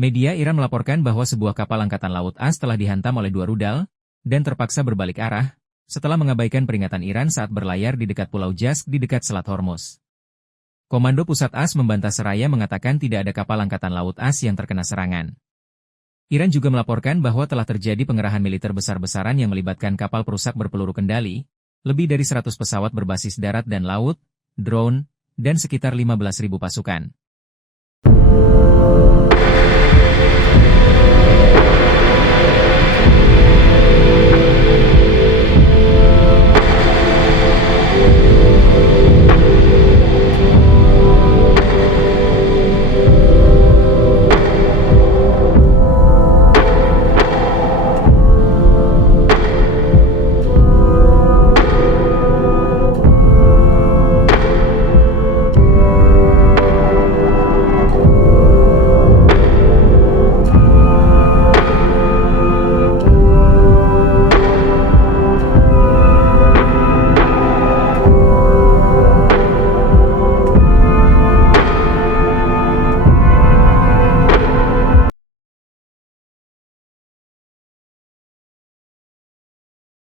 Media Iran melaporkan bahwa sebuah kapal Angkatan Laut AS telah dihantam oleh 2 rudal, dan terpaksa berbalik arah, setelah mengabaikan peringatan Iran saat berlayar di dekat Pulau Jask di dekat Selat Hormuz. Komando Pusat AS membantah seraya mengatakan tidak ada kapal Angkatan Laut AS yang terkena serangan. Iran juga melaporkan bahwa telah terjadi pengerahan militer besar-besaran yang melibatkan kapal perusak berpeluru kendali, lebih dari 100 pesawat berbasis darat dan laut, drone, dan sekitar 15.000 pasukan.